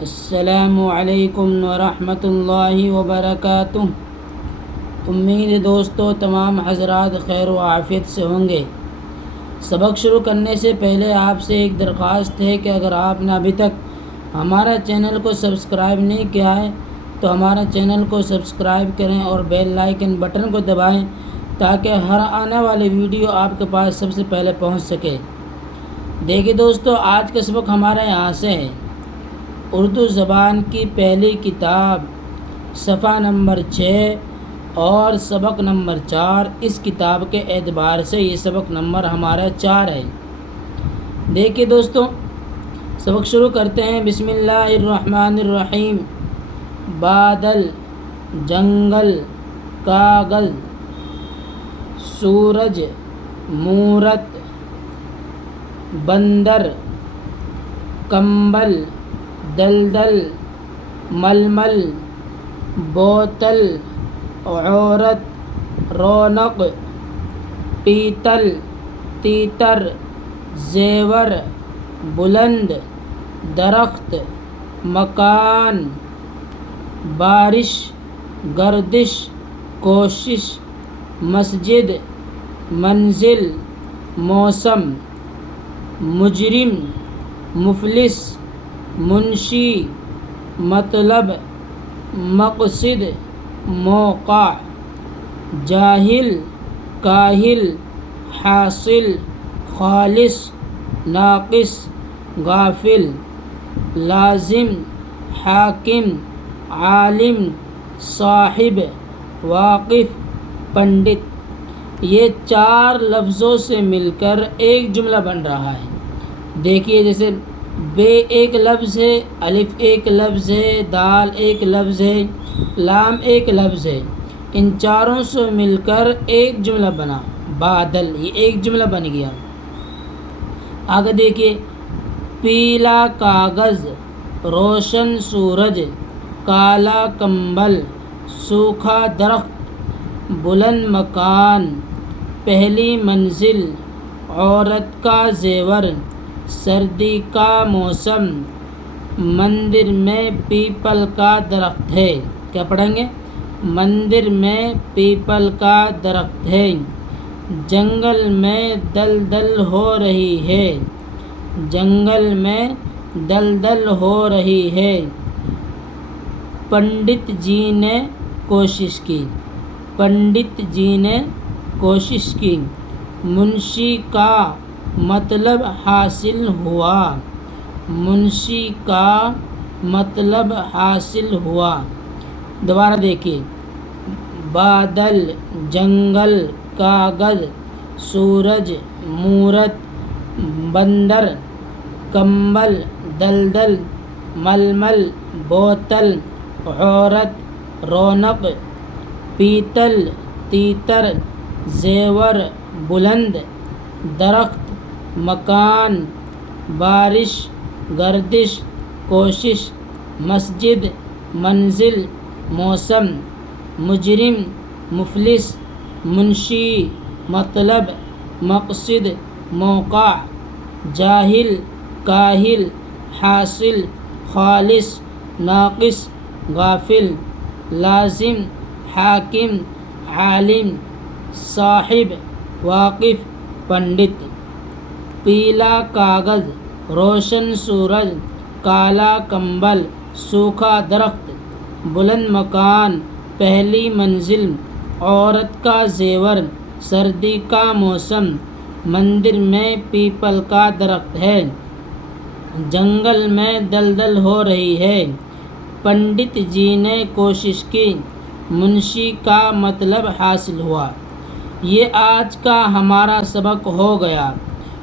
السلام علیکم ورحمۃ اللہ وبرکاتہ۔ امید ہے دوستو تمام حضرات خیر و عافیت سے ہوں گے۔ سبق شروع کرنے سے پہلے آپ سے ایک درخواست ہے کہ اگر آپ نے ابھی تک ہمارا چینل کو سبسکرائب نہیں کیا ہے تو ہمارا چینل کو سبسکرائب کریں اور بیل آئیکن بٹن کو دبائیں تاکہ ہر آنے والی ویڈیو آپ کے پاس سب سے پہلے پہنچ سکے۔ دیکھیے دوستو، آج کا سبق ہمارا یہاں سے ہے اردو زبان کی پہلی کتاب، صفحہ نمبر 6 اور سبق نمبر 4۔ اس کتاب کے اعتبار سے یہ سبق نمبر ہمارا 4 ہے۔ دیکھیے دوستو، سبق شروع کرتے ہیں۔ بسم اللہ الرحمن الرحیم۔ بادل، جنگل، کاغذ، سورج، مورت، بندر، کمبل، دلدل، ململ، بوتل، عورت، رونق، پیتل، تیتر، زیور، بلند، درخت، مکان، بارش، گردش، کوشش، مسجد، منزل، موسم، مجرم، مفلس، منشی، مطلب، مقصد، موقع، جاہل، کاہل، حاصل، خالص، ناقص، غافل، لازم، حاکم، عالم، صاحب، واقف، پنڈت۔ یہ 4 لفظوں سے مل کر ایک جملہ بن رہا ہے۔ دیکھیے، جیسے بے ایک لفظ ہے، الف ایک لفظ ہے، دال ایک لفظ ہے، لام ایک لفظ ہے۔ ان چاروں سے مل کر ایک جملہ بنا بادل، یہ ایک جملہ بن گیا۔ آگے دیکھیے، پیلا کاغذ، روشن سورج، کالا کمبل، سوکھا درخت، بلند مکان، پہلی منزل، عورت کا زیور، سردی کا موسم، مندر میں پیپل کا درخت ہے۔ کیا پڑھیں گے؟ مندر میں پیپل کا درخت ہے۔ جنگل میں دلدل ہو رہی ہے، جنگل میں دلدل ہو رہی ہے۔ پنڈت جی نے کوشش کی، پنڈت جی نے کوشش کی۔ منشی کا مطلب حاصل ہوا، منشی کا مطلب حاصل ہوا۔ دوبارہ دیکھیے، بادل، جنگل، کاغذ، سورج، مورت، بندر، کمبل، دلدل، ململ، بوتل، عورت، رونق، پیتل، تیتر، زیور، بلند، درخت، مکان، بارش، گردش، کوشش، مسجد، منزل، موسم، مجرم، مفلس، منشی، مطلب، مقصد، موقع، جاہل، کاہل، حاصل، خالص، ناقص، غافل، لازم، حاکم، عالم، صاحب، واقف، پنڈت۔ پیلا کاغذ، روشن سورج، کالا کمبل، سوکھا درخت، بلند مکان، پہلی منزل، عورت کا زیور، سردی کا موسم، مندر میں پیپل کا درخت ہے، جنگل میں دلدل ہو رہی ہے، پنڈت جی نے کوشش کی، منشی کا مطلب حاصل ہوا۔ یہ آج کا ہمارا سبق ہو گیا۔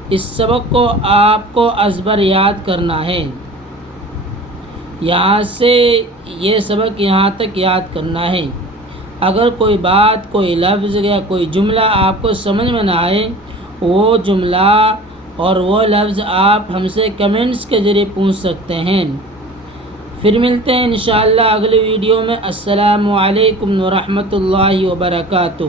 اس سبق کو آپ کو ازبر یاد کرنا ہے۔ یہاں سے یہ سبق یہاں تک یاد کرنا ہے۔ اگر کوئی بات، کوئی لفظ یا کوئی جملہ آپ کو سمجھ میں نہ آئے، وہ جملہ اور وہ لفظ آپ ہم سے کمنٹس کے ذریعے پوچھ سکتے ہیں۔ پھر ملتے ہیں انشاءاللہ اگلی ویڈیو میں۔ السلام علیکم ورحمۃ اللہ وبرکاتہ۔